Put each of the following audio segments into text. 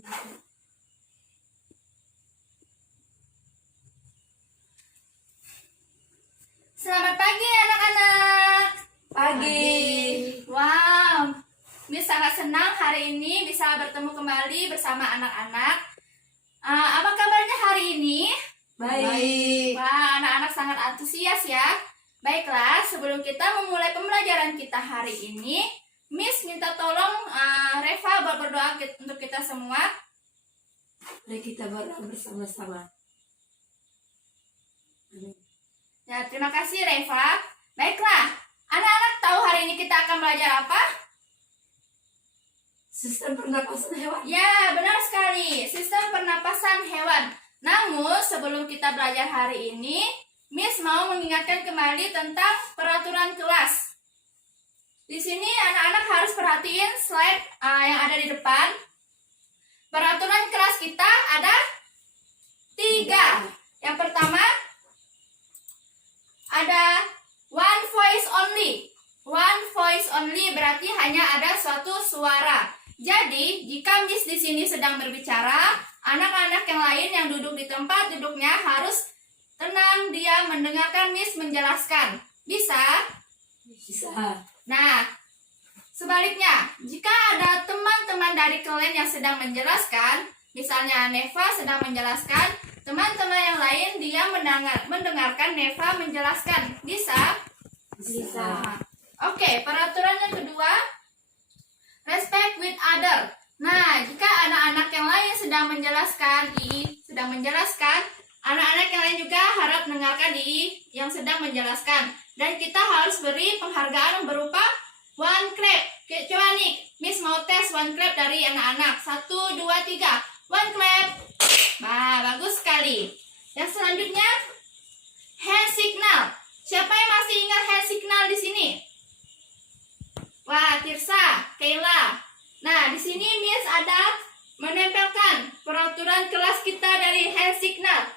Selamat pagi anak-anak. Pagi. Wow, Miss sangat senang hari ini bisa bertemu kembali bersama anak-anak. Apa kabarnya hari ini? Baik. Wah, anak-anak sangat antusias ya. Baiklah, sebelum kita memulai pembelajaran kita hari ini, Miss minta tolong Reva buat berdoa untuk kita semua. Mari kita berdoa bersama-sama. Ya, terima kasih Reva. Baiklah, anak-anak tahu hari ini kita akan belajar apa? Sistem pernapasan hewan. Ya, benar sekali. Sistem pernapasan hewan. Namun, sebelum kita belajar hari ini, Miss mau mengingatkan kembali tentang peraturan kelas. Di sini anak-anak harus perhatiin slide yang ada di depan. Peraturan kelas kita ada 3. Yang pertama, ada one voice only. One voice only berarti hanya ada suatu suara. Jadi, jika Miss di sini sedang berbicara, anak-anak yang lain yang duduk di tempat duduknya harus tenang, diam, mendengarkan Miss menjelaskan. Bisa? Bisa. Nah, sebaliknya, jika ada teman-teman dari kalian yang sedang menjelaskan, misalnya Neva sedang menjelaskan, teman-teman yang lain diam mendengarkan Neva menjelaskan. Bisa? Bisa. Oke, peraturan yang kedua, respect with other. Nah, jika anak-anak yang lain sedang menjelaskan, sedang menjelaskan, anak-anak yang lain juga harap mendengarkan yang sedang menjelaskan. Dan kita harus beri penghargaan berupa one clap. Coba nih, Miss mau tes one clap dari anak-anak. 1, 2, 3. One clap. Nah, bagus sekali. Yang selanjutnya, hand signal. Siapa yang masih ingat hand signal di sini? Wah, Tirsa, Kayla. Nah, di sini Miss ada menempelkan peraturan kelas kita dari hand signal.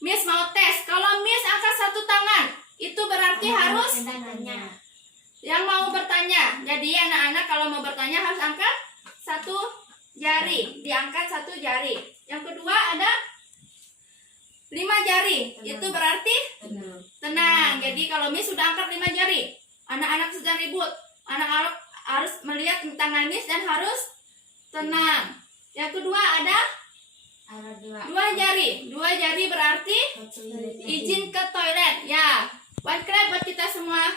Miss mau tes. Kalau Miss angkat satu tangan, itu berarti harus yang mau bertanya. Jadi anak-anak kalau mau bertanya harus angkat satu jari. Diangkat satu jari. Yang kedua ada 5 jari. Itu berarti tenang. Jadi kalau Miss sudah angkat 5 jari, anak-anak sedang ribut. Anak-anak harus melihat tangan Miss dan harus tenang. Yang kedua ada 2 jari. 2 jari berarti izin ke toilet. Ya, one clap buat kita semua.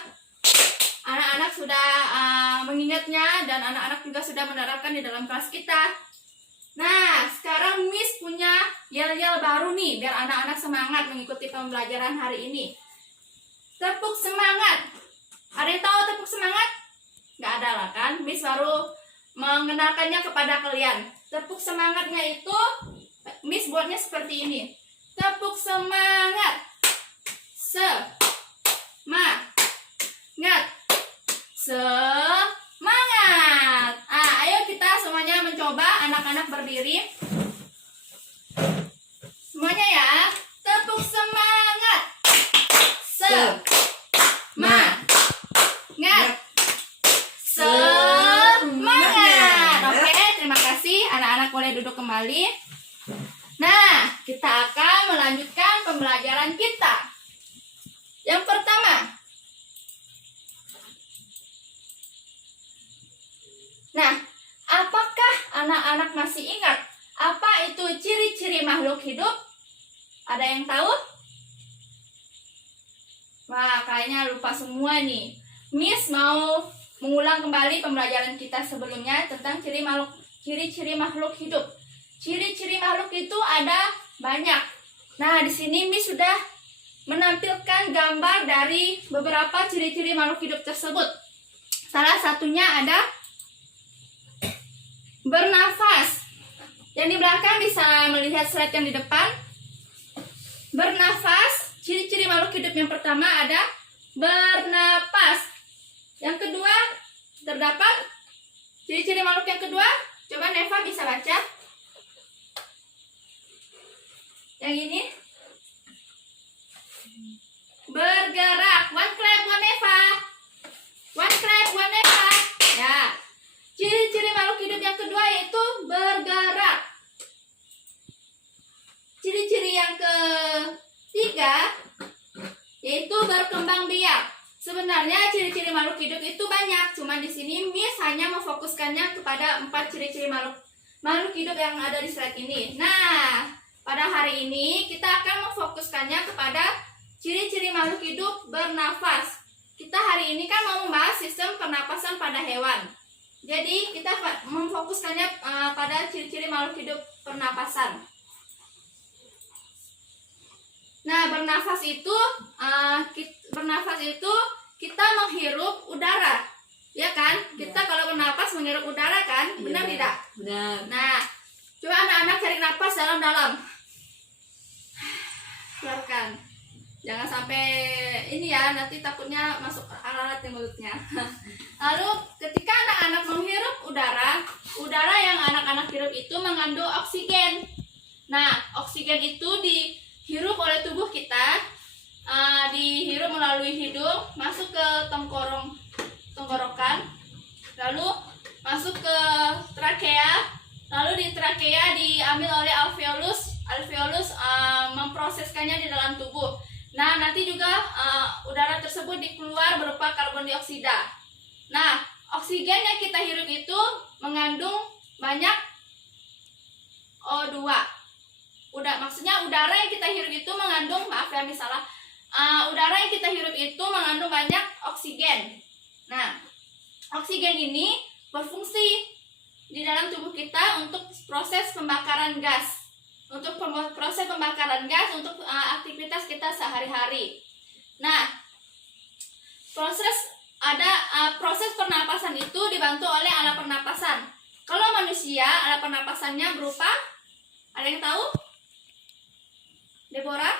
Anak-anak sudah mengingatnya dan anak-anak juga sudah menerapkan di dalam kelas kita. Nah, sekarang Miss punya yel-yel baru nih biar anak-anak semangat mengikuti pembelajaran hari ini. Tepuk semangat. Ada yang tahu tepuk semangat? Nggak ada lah kan? Miss baru mengenalkannya kepada kalian. Tepuk semangatnya itu Miss buatnya seperti ini. Tepuk semangat. Semangat. Semangat. Ayo kita semuanya mencoba. Anak-anak berdiri. Semuanya ya. Tepuk semangat. Semangat. Semangat. Oke, terima kasih. Anak-anak boleh duduk kembali. Nah, kita akan melanjutkan pembelajaran kita. Yang pertama. Nah, apakah anak-anak masih ingat apa itu ciri-ciri makhluk hidup? Ada yang tahu? Wah, kayaknya lupa semua nih. Miss mau mengulang kembali pembelajaran kita sebelumnya tentang ciri-ciri makhluk hidup. Ciri-ciri makhluk itu ada banyak. Nah, di sini Miss sudah menampilkan gambar dari beberapa ciri-ciri makhluk hidup tersebut. Salah satunya ada bernafas. Yang di belakang bisa melihat slide yang di depan. Bernafas, ciri-ciri makhluk hidup yang pertama ada bernapas. Yang kedua, terdapat ciri-ciri makhluk yang kedua. Coba Neva bisa baca. Yang ini bergerak. One clap buat Neva. One clap buat Neva. Ya. Ciri-ciri makhluk hidup yang kedua yaitu bergerak. berkembang biak. Sebenarnya ciri-ciri makhluk hidup itu banyak, cuma di sini Miss hanya memfokuskannya kepada 4 ciri-ciri makhluk hidup yang ada di slide ini. Nah, pada hari ini kita akan memfokuskannya kepada ciri-ciri makhluk hidup bernafas. Kita hari ini kan mau membahas sistem pernapasan pada hewan. Jadi kita memfokuskannya pada ciri-ciri makhluk hidup pernapasan. Nah, bernafas itu kita menghirup udara, ya kan? Kita kalau bernapas menghirup udara kan, benar tidak? Benar. Nah, coba anak-anak tarik napas dalam-dalam. Keluarkan. Jangan sampai ini ya, nanti takutnya masuk alat di mulutnya. Lalu ketika anak-anak menghirup udara yang anak-anak hirup itu mengandung oksigen. Nah, oksigen itu dihirup oleh tubuh kita, dihirup melalui hidung, masuk ke tenggorokan, lalu masuk ke trakea, lalu di trakea diambil oleh alveolus memproseskannya di dalam tubuh. Nah, nanti juga udara tersebut dikeluar berupa karbon dioksida. Nah, oksigen yang kita hirup itu mengandung banyak O2. Maksudnya udara yang kita hirup itu mengandung, maaf ya misalnya, udara yang kita hirup itu mengandung banyak oksigen. Nah, oksigen ini berfungsi di dalam tubuh kita untuk proses pembakaran gas. Untuk proses pembakaran gas untuk aktivitas kita sehari-hari. Nah, proses pernapasan itu dibantu oleh alat pernapasan. Kalau manusia, alat pernapasannya berupa, ada yang tahu? Deborah?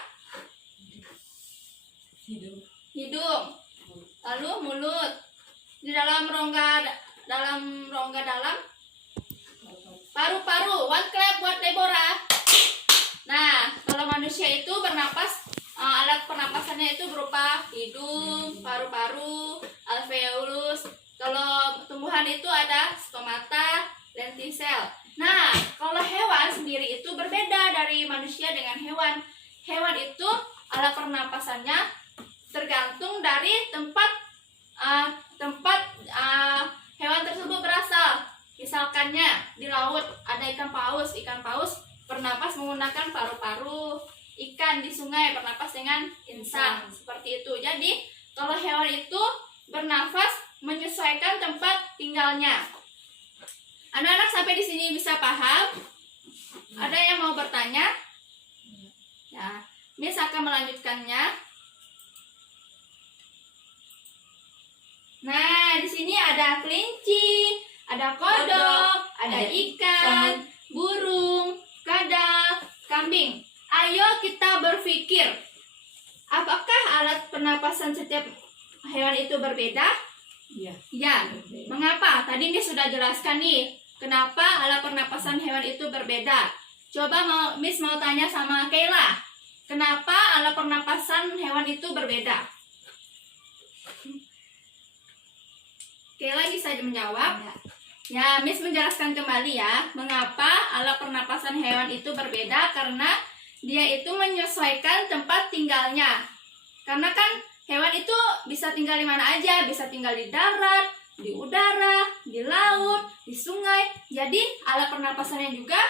Hidung. Lalu mulut. Di dalam rongga dalam paru-paru. One clap buat Deborah. Nah, kalau manusia itu bernapas, alat pernapasannya itu berupa hidung, paru-paru, alveolus. Kalau tumbuhan itu ada stomata, lentisel. Nah, kalau hewan sendiri itu berbeda dari manusia dengan hewan. Hewan itu alat pernapasannya tergantung dari tempat hewan tersebut berasal. Misalkannya di laut ada ikan paus. Ikan paus bernapas menggunakan paru-paru. Ikan di sungai bernapas dengan insang. Seperti itu. Jadi kalau hewan itu bernafas menyesuaikan tempat tinggalnya. Anak-anak sampai di sini bisa paham? Ada yang mau bertanya? Ya, Miss akan melanjutkannya. Nah, di sini ada kelinci, ada kodok, ada ikan, burung, kadal, kambing. Ayo kita berpikir, apakah alat pernapasan setiap hewan itu berbeda? Iya. Ya, mengapa? Tadi Miss sudah jelaskan nih, kenapa alat pernapasan hewan itu berbeda. Coba Miss mau tanya sama Kayla, kenapa alat pernapasan hewan itu berbeda? Kayla bisa menjawab? Ya, Miss menjelaskan kembali ya, mengapa alat pernapasan hewan itu berbeda, karena dia itu menyesuaikan tempat tinggalnya. Karena kan hewan itu bisa tinggal di mana aja, bisa tinggal di darat, di udara, di laut, di sungai. Jadi alat pernapasannya juga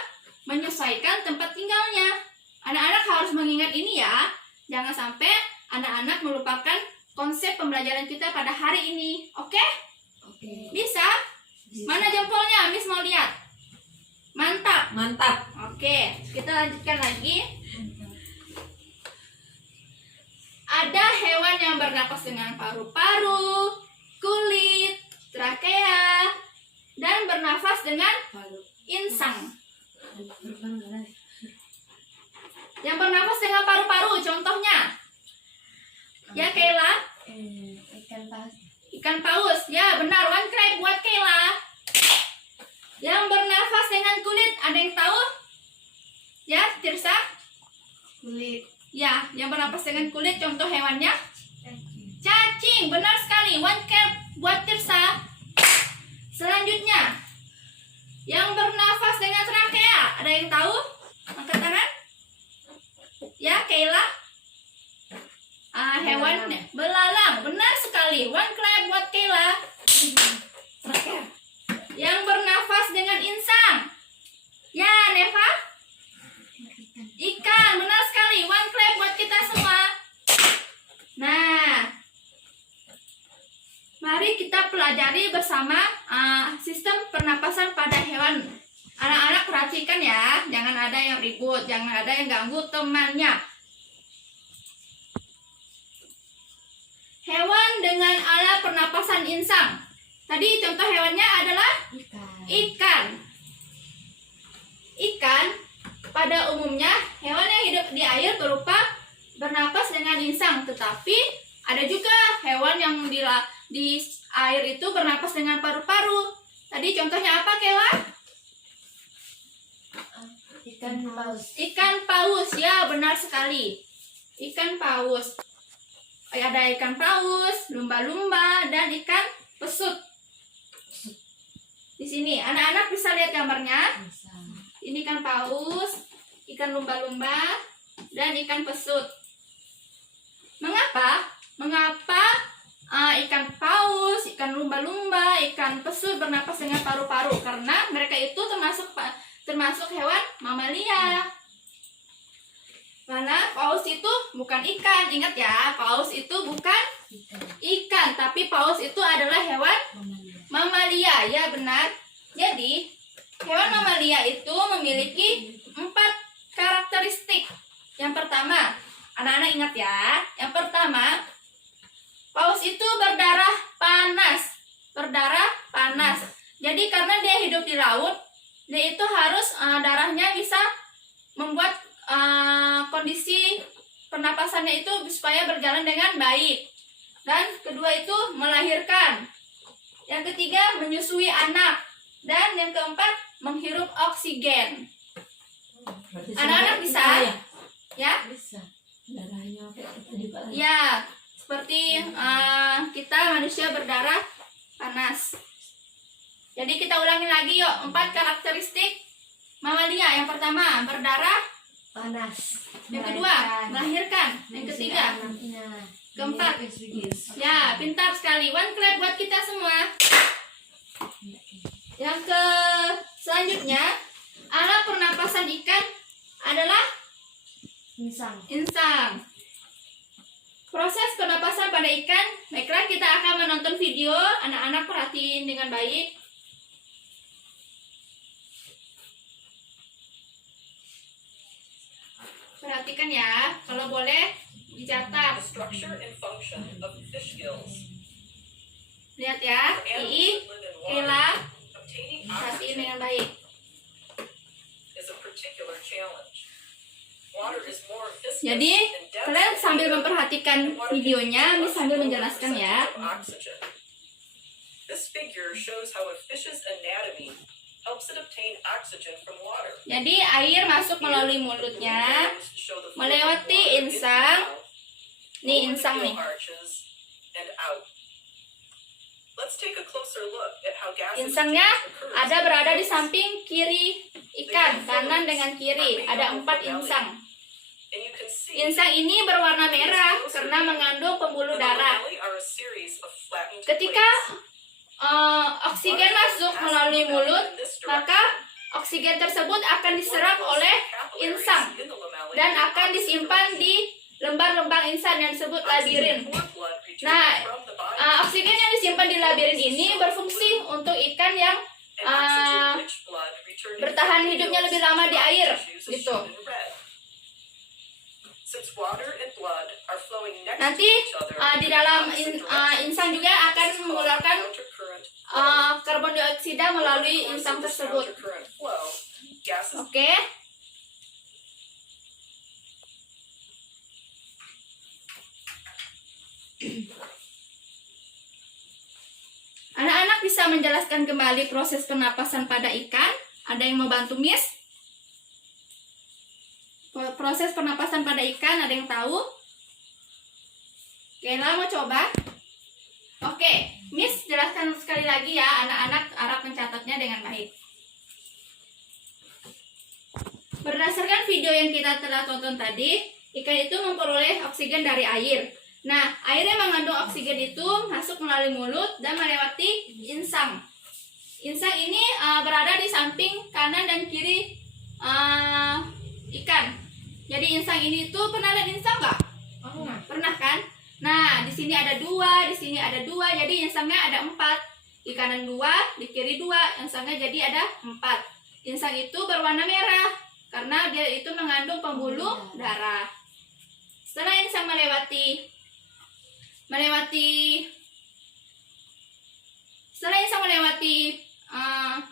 menyesuaikan tempat tinggalnya. Anak-anak harus mengingat ini ya. Jangan sampai anak-anak melupakan konsep pembelajaran kita pada hari ini. Oke? Bisa? Mana jempolnya? Miss mau lihat. Mantap. Oke, kita lanjutkan lagi. Ada hewan yang bernapas dengan paru-paru, kulit, trakea, dan bernafas dengan insang. Yang bernafas dengan paru-paru, contohnya. Ya, Kayla? Ikan paus. Ya, benar. One clap buat Kayla. Yang bernafas dengan kulit, ada yang tahu? Ya, Tirsa? Kulit. Ya, yang bernafas dengan kulit, contoh hewannya? Cacing. Benar sekali. One clap buat Tirsa. Selanjutnya, yang bernafas dengan trakea, ada yang tahu? Angkat tangan. Ya, Kayla? Hewan pelajari bersama sistem pernapasan pada hewan. Anak-anak perhatikan ya, jangan ada yang ribut, jangan ada yang ganggu temannya. Hewan dengan alat pernapasan insang. Tadi contoh hewannya adalah ikan. Ikan pada umumnya hewan yang hidup di air berupa bernapas dengan insang, tetapi ada juga hewan yang di air itu bernapas dengan paru-paru. Tadi contohnya apa, Kewa? Ikan paus. Ikan paus, ya benar sekali. Ikan paus. Ada ikan paus, lumba-lumba, dan ikan pesut. Di sini anak-anak bisa lihat gambarnya. Ini ikan paus, ikan lumba-lumba, dan ikan pesut. Mengapa ikan paus, ikan lumba-lumba, ikan pesut bernapas dengan paru-paru? Karena mereka itu termasuk hewan mamalia. Karena paus itu bukan ikan. Ingat ya, paus itu bukan ikan, tapi paus itu adalah hewan mamalia. Ya benar. Jadi hewan mamalia itu memiliki 4 karakteristik. Yang pertama, anak-anak ingat ya. Yang pertama, paus itu berdarah panas. Jadi karena dia hidup di laut, dia itu harus darahnya bisa membuat kondisi pernapasannya itu supaya berjalan dengan baik. Dan kedua itu melahirkan. Yang ketiga menyusui anak. Dan yang keempat menghirup oksigen. Anak-anak bisa? Ya? Bisa. Darahnya kayak tadi Pak. Ya, seperti kita manusia berdarah panas. Jadi kita ulangi lagi yuk, 4 karakteristik mamalia. Yang pertama, berdarah Panas. Yang kedua, melahirkan. Yang ketiga, keempat. Ya, pintar sekali. One clap buat kita semua. Yang selanjutnya, alat pernapasan ikan adalah insang. Proses pernapasan pada ikan. Baiklah, kita akan menonton video. Anak-anak perhatiin dengan baik. Perhatikan ya, kalau boleh dicatat. Structure and function of fish gills. Lihat ya, Ii, Kela, Obtaining perhatiin oxygen dengan baik. is a particular challenge. Water is more viscous Jadi, and dense kalian sambil than memperhatikan water videonya, contains Miss sambil less menjelaskan ya. percentage of oxygen. This figure shows how a fish's anatomy helps it obtain oxygen from water. Jadi, air masuk melalui mulutnya, melewati insang. Nih insang nih. Insangnya ada berada di samping kiri ikan, kanan dengan kiri. Ada 4 insang. Insang ini berwarna merah karena mengandung pembuluh darah. Ketika oksigen masuk melalui mulut, maka oksigen tersebut akan diserap oleh insang dan akan disimpan di lembar-lembar insang yang disebut labirin. Nah, oksigen yang disimpan di labirin ini berfungsi untuk ikan yang bertahan hidupnya lebih lama di air, gitu. Nanti di dalam insang juga akan mengeluarkan karbon dioksida melalui insang tersebut. Oke. Anak-anak bisa menjelaskan kembali proses pernapasan pada ikan? Ada yang mau bantu Miss? Proses pernapasan pada ikan, ada yang tahu? Kayla mau coba? Oke, Miss jelaskan sekali lagi ya, anak-anak harap mencatatnya dengan baik. Berdasarkan video yang kita telah tonton tadi, ikan itu memperoleh oksigen dari air. Nah, air yang mengandung oksigen itu masuk melalui mulut dan melewati insang. Insang ini berada di samping kanan dan kiri ikan. Jadi insang ini tuh pernah lihat insang nggak? Pernah kan? Nah, di sini ada 2, di sini ada 2, jadi insangnya ada 4. Di kanan 2, di kiri 2, insangnya jadi ada 4. Insang itu berwarna merah karena dia itu mengandung pembuluh darah. Setelah insang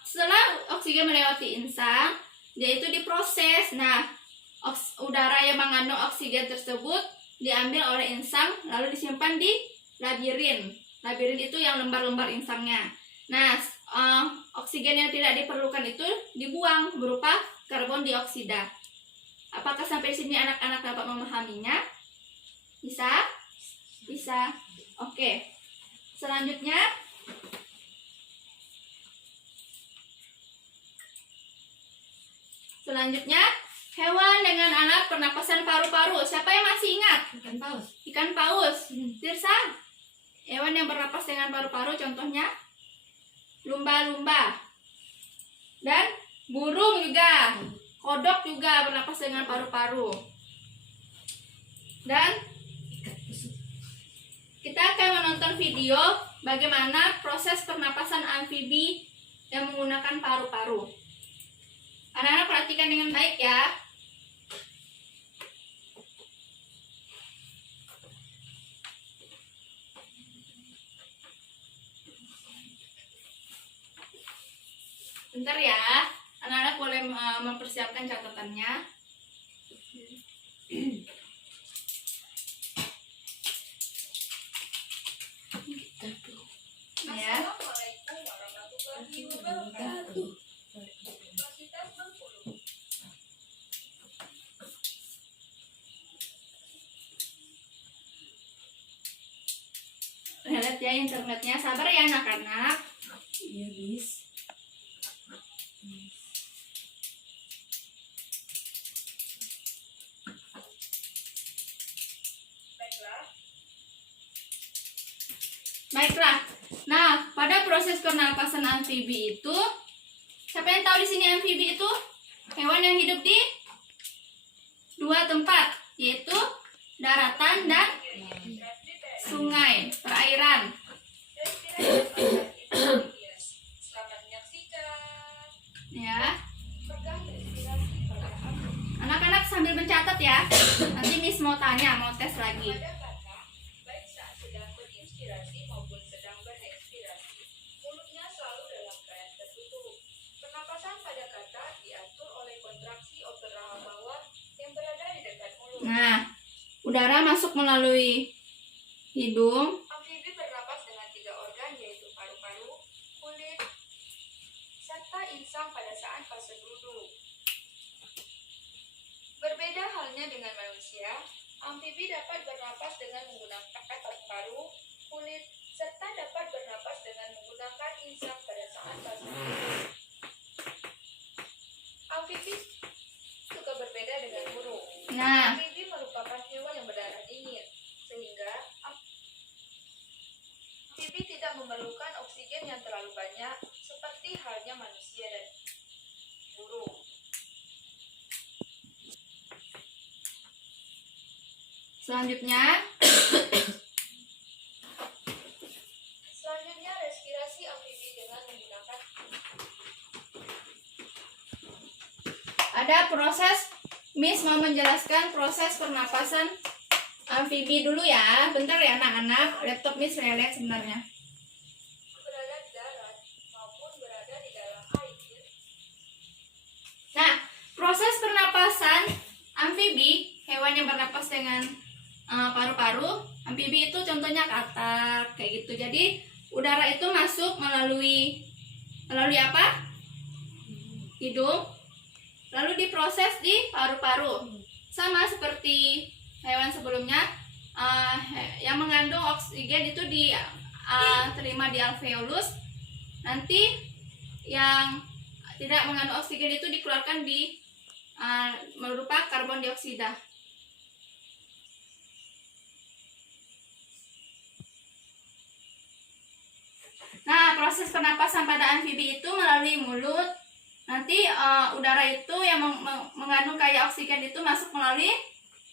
setelah oksigen melewati insang, dia itu diproses. Nah, udara yang mengandung oksigen tersebut diambil oleh insang lalu disimpan di labirin. Labirin itu yang lembar-lembar insangnya. Nah, oksigen yang tidak diperlukan itu dibuang berupa karbon dioksida. Apakah sampai sini anak-anak dapat memahaminya? Bisa? Bisa. Oke. Selanjutnya, hewan dengan alat pernapasan paru-paru. Siapa yang masih ingat? Ikan paus. Ikan paus. Tirsa, hewan yang bernapas dengan paru-paru contohnya lumba-lumba. Dan burung juga. Kodok juga bernapas dengan paru-paru. Dan Ikan busuk. kita akan menonton video bagaimana proses pernapasan amfibi yang menggunakan paru-paru. Anak-anak perhatikan dengan baik ya. Bentar ya, anak-anak boleh mempersiapkan catatannya. Ya. Assalamualaikum warahmatullahi wabarakatuh. Universitas Bengkulu. Lihat ya internetnya, sabar ya anak-anak. Iya, bis. Baiklah. Nah, pada proses pernapasan amfibi itu, siapa yang tahu di sini amfibi itu hewan yang hidup di 2 tempat, yaitu daratan dan sungai, perairan. Selamat menyaksikan. Ya, Pegang respirasi perlahan. anak-anak sambil mencatat ya. Nanti Miss mau tanya, mau tes lagi. Pada batak, baik saat sedang berinspirasi maupun sedang berekspirasi, mulutnya selalu dalam keadaan tertutup. Pernapasan pada kata diatur oleh kontraksi otot rahang bawah yang berada di dekat mulut. Nah, udara masuk melalui hidung. Amfibi bernapas dengan 3 organ yaitu paru-paru, kulit, serta insang pada saat fase duduk. Berbeda halnya dengan manusia, amfibi dapat bernapas dengan menggunakan paru-paru, kulit, serta dapat bernapas dengan menggunakan insang pada saat fase duduk. Amfibi juga berbeda dengan burung. Nah, Amfibi merupakan hewan yang berdarah dingin, sehingga amfibi tidak memerlukan oksigen yang terlalu banyak seperti halnya manusia dan burung. selanjutnya Selanjutnya, respirasi amfibi dengan menggunakan ada proses. Miss mau menjelaskan proses pernapasan amfibi dulu ya. Bentar ya anak-anak, laptop Miss relate sebenarnya. berada di darat maupun berada di dalam air. Nah, proses pernapasan amfibi, hewan yang bernapas dengan paru-paru, amfibi itu contohnya katak kayak gitu. Jadi udara itu masuk melalui apa? Hidung, lalu diproses di paru-paru. Sama seperti hewan sebelumnya, yang mengandung oksigen itu terima di alveolus. Nanti yang tidak mengandung oksigen itu dikeluarkan di berupa karbon dioksida. Nah, proses pernapasan pada amfibi itu melalui mulut. Nanti udara itu yang mengandung kaya oksigen itu masuk melalui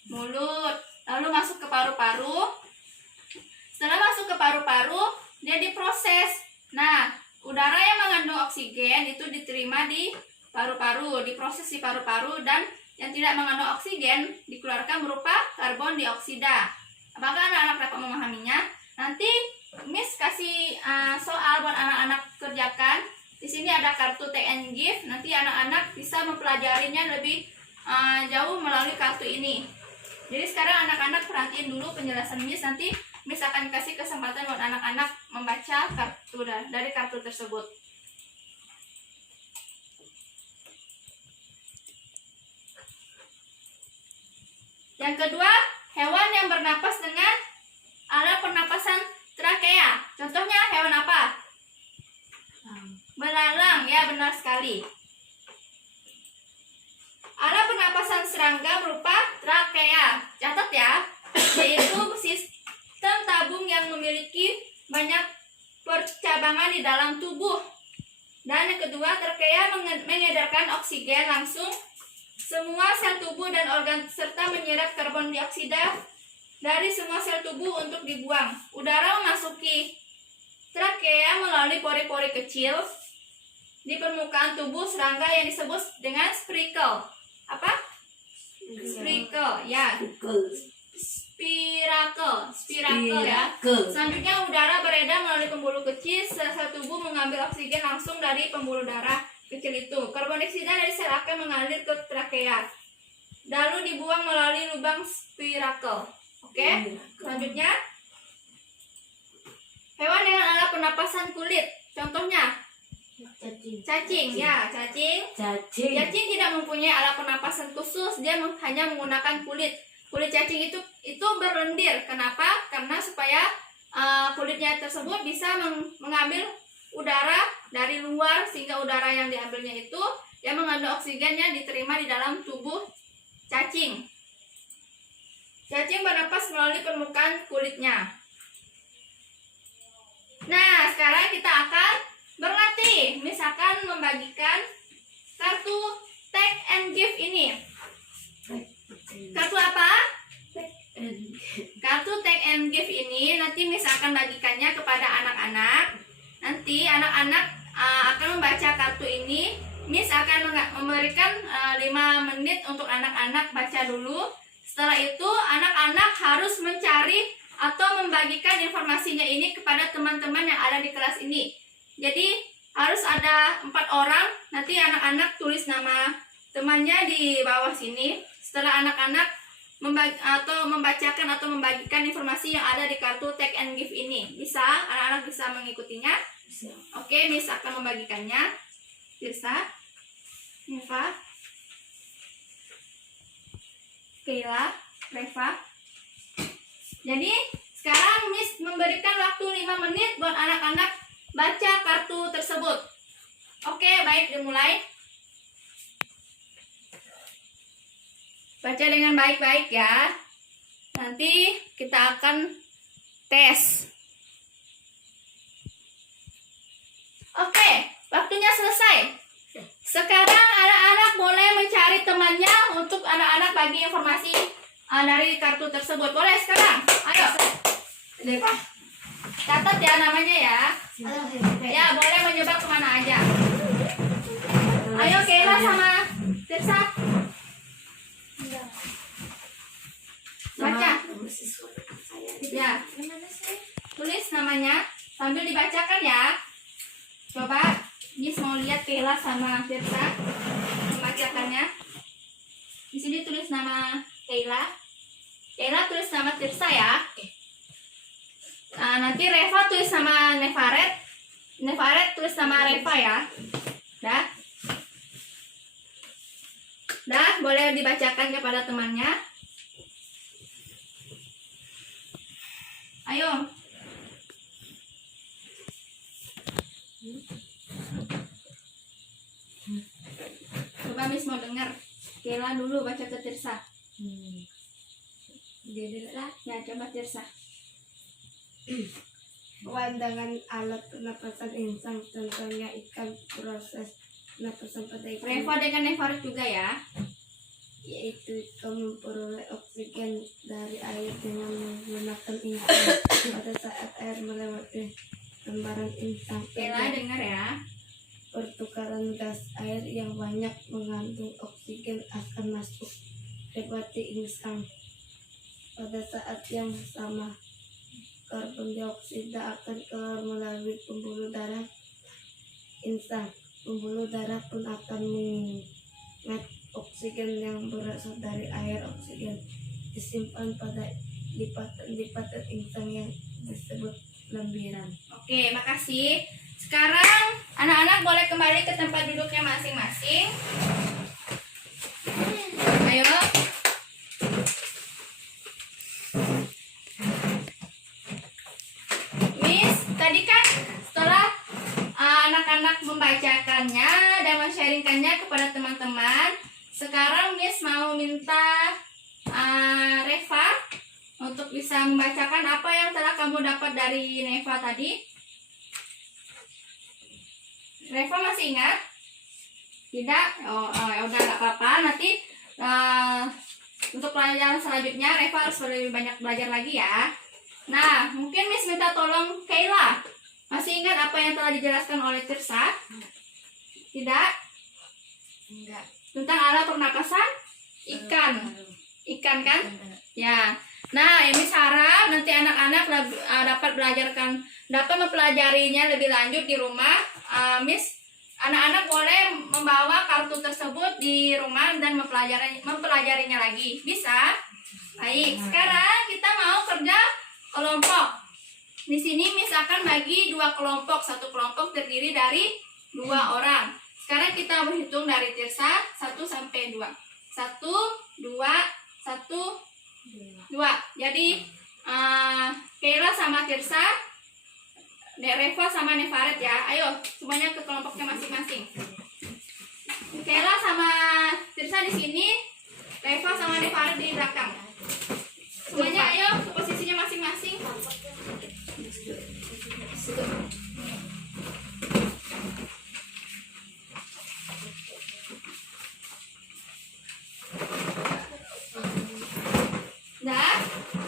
mulut, lalu masuk ke paru-paru, Setelah masuk ke paru-paru, dia diproses. Nah, udara yang mengandung oksigen itu diterima di paru-paru, diproses di paru-paru, dan yang tidak mengandung oksigen dikeluarkan berupa karbon dioksida. Apakah anak-anak dapat memahaminya? Nanti Miss kasih soal buat anak-anak kerjakan. Di sini ada kartu Take and Give. Nanti anak-anak bisa mempelajarinya lebih jauh melalui kartu ini. Jadi sekarang anak-anak perhatiin dulu penjelasan Miss. Nanti Miss akan kasih kesempatan buat anak-anak membaca kartu dari kartu tersebut. Yang kedua, hewan yang bernapas dengan alat pernapasan trakea. Contohnya hewan apa? Belalang, ya benar sekali. Alat pernapasan serangga berupa trakea. Catat ya, yaitu sistem tabung yang memiliki banyak percabangan di dalam tubuh. Dan yang kedua, trakea mengedarkan oksigen langsung semua sel tubuh dan organ serta menyerap karbon dioksida dari semua sel tubuh untuk dibuang. Udara memasuki trakea melalui pori-pori kecil di permukaan tubuh serangga yang disebut dengan spiracle. Apa? Spiracle, ya. Spiracle ya. Selanjutnya udara beredar melalui pembuluh kecil. Sel tubuh mengambil oksigen langsung dari pembuluh darah kecil itu. Karbon dioksida dari sel akan mengalir ke trakea, lalu dibuang melalui lubang spiracle. Oke? Selanjutnya, hewan dengan alat pernapasan kulit. Contohnya cacing, ya, cacing. Cacing tidak mempunyai alat pernapasan khusus, dia hanya menggunakan kulit. Kulit cacing itu berlendir. Kenapa? Karena supaya kulitnya tersebut bisa mengambil udara dari luar, sehingga udara yang diambilnya itu yang mengandung oksigennya diterima di dalam tubuh cacing. Cacing bernapas melalui permukaan kulitnya. Nah, sekarang kita akan berlatih. Miss akan membagikan kartu Take and Give ini. Kartu apa? Kartu Take and Give ini nanti Miss akan bagikannya kepada anak-anak. Nanti anak-anak akan membaca kartu ini. Miss akan memberikan 5 menit untuk anak-anak baca dulu. Setelah itu anak-anak harus mencari atau membagikan informasinya ini kepada teman-teman yang ada di kelas ini. Jadi harus ada 4 orang. Nanti anak-anak tulis nama temannya di bawah sini. Setelah anak-anak membacakan atau membagikan informasi yang ada di kartu Take and Give ini. Bisa? Anak-anak bisa mengikutinya? Bisa. Oke, Miss akan membagikannya. Bisa? Neva, Kayla, Reva. Jadi sekarang Miss memberikan waktu 5 menit buat anak-anak baca kartu tersebut. Oke, baik, dimulai. Baca dengan baik-baik ya. Nanti kita akan tes. Oke, waktunya selesai. Sekarang anak-anak boleh mencari temannya untuk anak-anak bagi informasi dari kartu tersebut. Boleh sekarang? Ayo. Catat ya namanya ya. Ya, boleh menyebar kemana aja. Ayo Kayla sama Tirsa. Baca. Ya. Tulis namanya sambil dibacakan ya. Coba Miss mau lihat Kayla sama Tirsa membacakannya. Di sini tulis nama Kayla. Kayla tulis nama Tirsa ya. Nah, nanti Reva tulis nama Nevaret. Nevaret tulis nama Reva ya. Dah, boleh dibacakan kepada temannya. Ayo. Coba Miss mau dengar. Kayla dulu baca ke Tirsa. Ya, coba Tirsa. Pandangan alat pernapasan insang, contohnya ikan, proses pernapasan pada ikan. Reva dengan Nevaret juga ya. yaitu memperoleh oksigen dari air dengan menggunakan insang. Pada saat air melewati lembaran insang, Kayla dengar ya. pertukaran gas air yang banyak mengandung oksigen akan masuk lewati insang. Pada saat yang sama, karbon dioksida akan keluar melalui pembuluh darah insang. Pembuluh darah pun akan mengingat oksigen yang berasal dari air. Oksigen disimpan pada lipatan-lipatan insang yang disebut lembiran. Oke, makasih. Sekarang anak-anak boleh kembali ke tempat duduknya masing-masing. Ayo. Miss, tadi kan setelah anak-anak membacakannya dan men-sharingkannya kepada teman-teman, sekarang Miss mau minta Reva untuk bisa membacakan apa yang telah kamu dapat dari Neva tadi. Reva masih ingat? Tidak? Ya udah, nggak apa-apa. Nanti untuk pelajaran selanjutnya Reva harus lebih banyak belajar lagi ya. Nah, mungkin Miss minta tolong Kayla. Masih ingat apa yang telah dijelaskan oleh Tirsa? Tidak? Enggak. Tentang alat pernapasan ikan. Ikan kan? Ya. Nah, ini harap nanti anak-anak dapat mempelajarinya lebih lanjut di rumah. Miss, anak-anak boleh membawa kartu tersebut di rumah dan mempelajarinya lagi. Bisa? Baik, sekarang kita mau kerja kelompok. Di sini Miss akan bagi 2 kelompok. Satu kelompok terdiri dari 2 orang. Sekarang kita berhitung dari Tirsa 1 sampai 2. 1, 2, 1, 2. Jadi Kayla sama Tirsa, Reva sama Nevaret ya. Ayo semuanya ke kelompoknya masing-masing. Kayla sama Tirsa di sini, Reva sama Nevaret di belakang. Semuanya ayo ke posisinya masing-masing. Nah,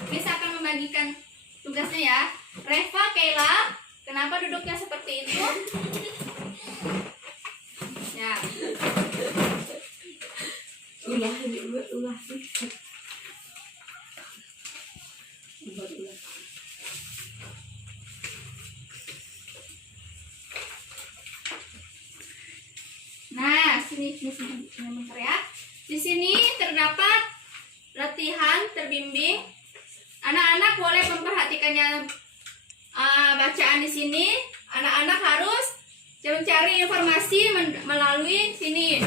Miss akan membagikan tugasnya ya. Reva, Kayla, kenapa duduknya seperti itu? Ya. Ulah. Nah, sini bentar ya. Di sini terdapat latihan terbimbing. Anak-anak boleh memperhatikannya bacaan di sini. Anak-anak harus mencari informasi melalui sini.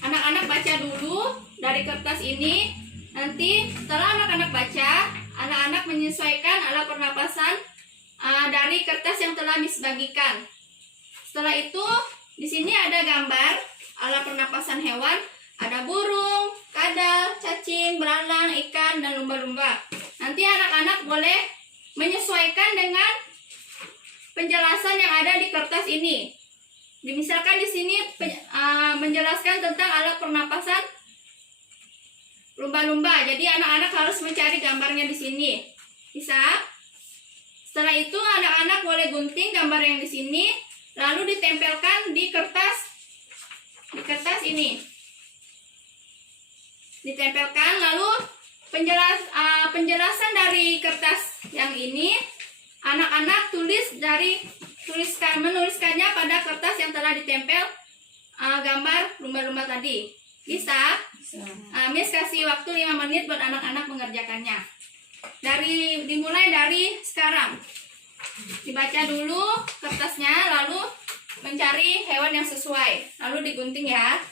Anak-anak baca dulu dari kertas ini. Nanti setelah anak-anak baca, anak-anak menyesuaikan alat pernapasan dari kertas yang telah Miss bagikan. Setelah itu, di sini ada gambar alat pernapasan hewan. Ada burung, kadal, cacing, belalang, ikan, dan lumba-lumba. Nanti anak-anak boleh menyesuaikan dengan penjelasan yang ada di kertas ini. Misalkan di sini menjelaskan tentang alat pernapasan lumba-lumba. Jadi anak-anak harus mencari gambarnya di sini. Bisa? Setelah itu anak-anak boleh gunting gambar yang di sini, lalu ditempelkan di kertas ini. Ditempelkan, lalu penjelasan dari kertas yang ini anak-anak menuliskannya pada kertas yang telah ditempel gambar lumba-lumba tadi. Bisa? Miss kasih waktu 5 menit buat anak-anak mengerjakannya. Dimulai dari sekarang. Dibaca dulu kertasnya, lalu mencari hewan yang sesuai, lalu digunting ya.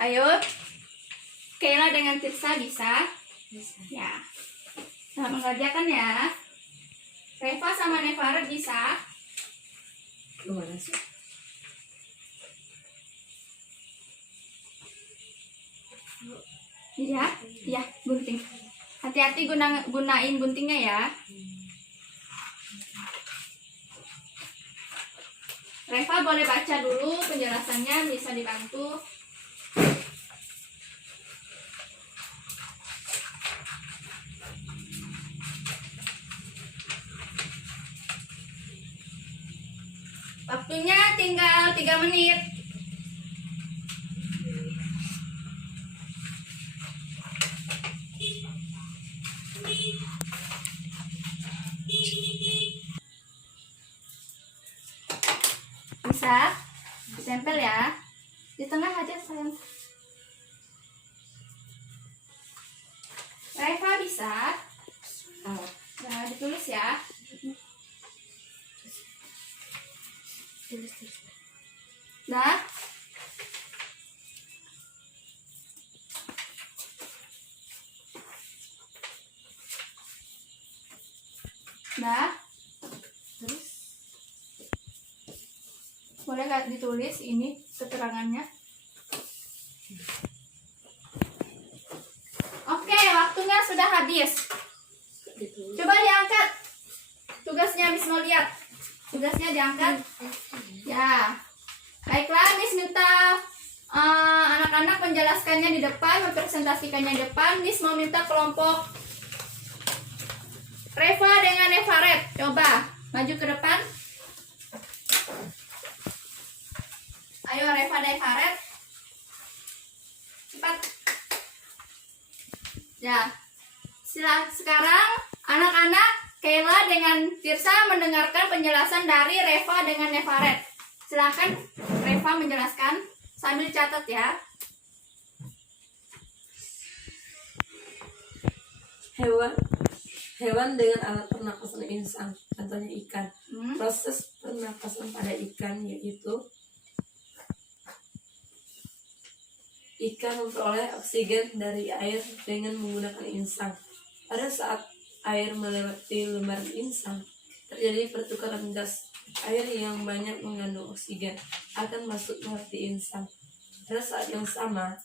Ayo, Kayla dengan Tirsa bisa? Ya. Nah, mengerjakan ya. Reva sama Nevaret bisa? Gimana sih? Iya, iya, gunting. Hati-hati gunain guntingnya ya. Reva boleh baca dulu penjelasannya, bisa dibantu. Waktunya tinggal 3 menit. Bisa ditempel ya. Di tengah aja sayang. Reva bisa. Nah, ditulis ya. Tulis. Nah, Terus boleh nggak ditulis ini keterangannya? Oke, waktunya sudah habis. ditulis. Coba diangkat. Tugasnya Miss mau lihat. Tugasnya diangkat. Ya. Baiklah, Miss minta anak-anak menjelaskannya di depan, mempresentasikannya di depan. Miss mau minta kelompok Reva dengan Nevaret. Coba maju ke depan. Ayo Reva dan Nevaret. Cepat. Ya. Sekarang anak-anak Kayla dengan Tirsa mendengarkan penjelasan dari Reva dengan Nevaret. Silakan Reva menjelaskan sambil catat ya. Hewan dengan alat pernapasan insang, contohnya ikan. Hmm. Proses pernapasan pada ikan yaitu ikan memperoleh oksigen dari air dengan menggunakan insang. Pada saat air melewati lembaran insang, terjadi pertukaran gas. Air yang banyak mengandung oksigen akan masuk melalui insang. Pada saat yang sama,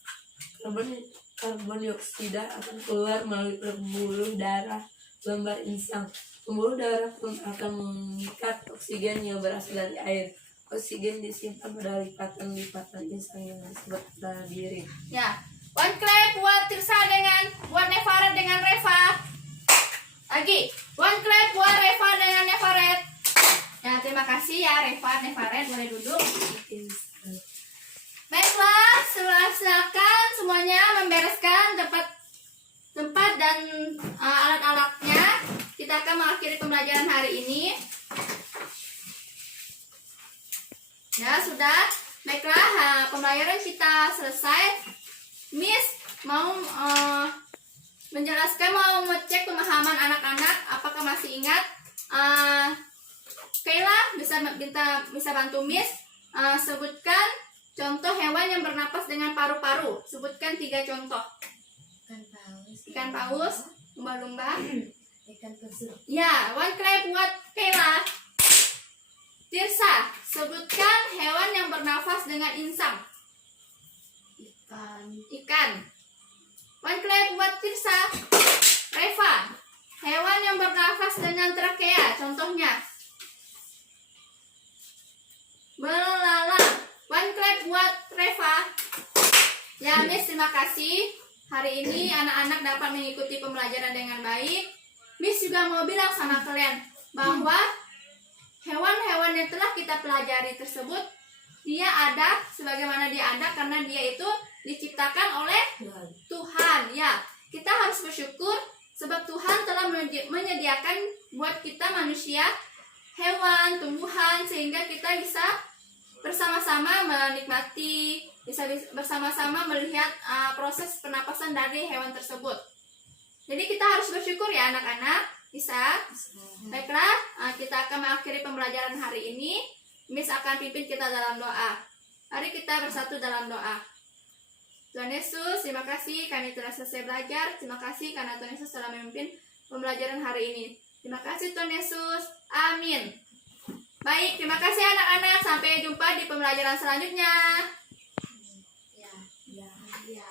karbon dioksida akan keluar melalui pembuluh darah lembar insang. Pembuluh darah pun akan mengikat oksigen yang berasal dari air. Oksigen disimpan pada lipatan-lipatan insang yang disebut labirin. Ya. One clap buat Tirsa buat Nevaret dengan Reva. Lagi. One clap buat Reva dengan Nevaret. Ya, terima kasih ya Reva, Nevaret, boleh duduk. Baiklah, silakan semuanya membereskan tempat dan alat-alatnya. Kita akan mengakhiri pembelajaran hari ini. Ya, sudah. Baiklah, pembelajaran kita selesai. Miss mau menjelaskan, mau ngecek pemahaman anak-anak. Apakah masih ingat? Kayla bisa bantu Miss sebutkan contoh hewan yang bernapas dengan paru-paru. Sebutkan 3 contoh. Ikan paus, lumba-lumba. Ikan kusut. Ya, one clap buat Kayla. Tirsa, sebutkan hewan yang bernafas dengan insang. Ikan. One clap buat Tirsa. Reva, hewan yang bernafas dengan trakea. Contohnya. Belalang. One clap buat Reva. Ya, Miss, terima kasih. Hari ini anak-anak dapat mengikuti pembelajaran dengan baik. Miss juga mau bilang sama kalian bahwa hewan-hewan yang telah kita pelajari tersebut, dia ada sebagaimana dia ada karena dia itu diciptakan oleh Tuhan. Ya, kita harus bersyukur sebab Tuhan telah menyediakan buat kita manusia, hewan, tumbuhan, sehingga kita bisa bersama-sama menikmati, bisa bersama-sama melihat proses pernapasan dari hewan tersebut. Jadi kita harus bersyukur ya anak-anak. Bisa? Baiklah, kita akan mengakhiri pembelajaran hari ini. Miss akan pimpin kita dalam doa. Mari kita bersatu dalam doa. Tuhan Yesus, terima kasih kami telah selesai belajar. Terima kasih karena Tuhan Yesus telah memimpin pembelajaran hari ini. Terima kasih Tuhan Yesus. Amin. Baik, terima kasih anak-anak. Sampai jumpa di pembelajaran selanjutnya. Ya.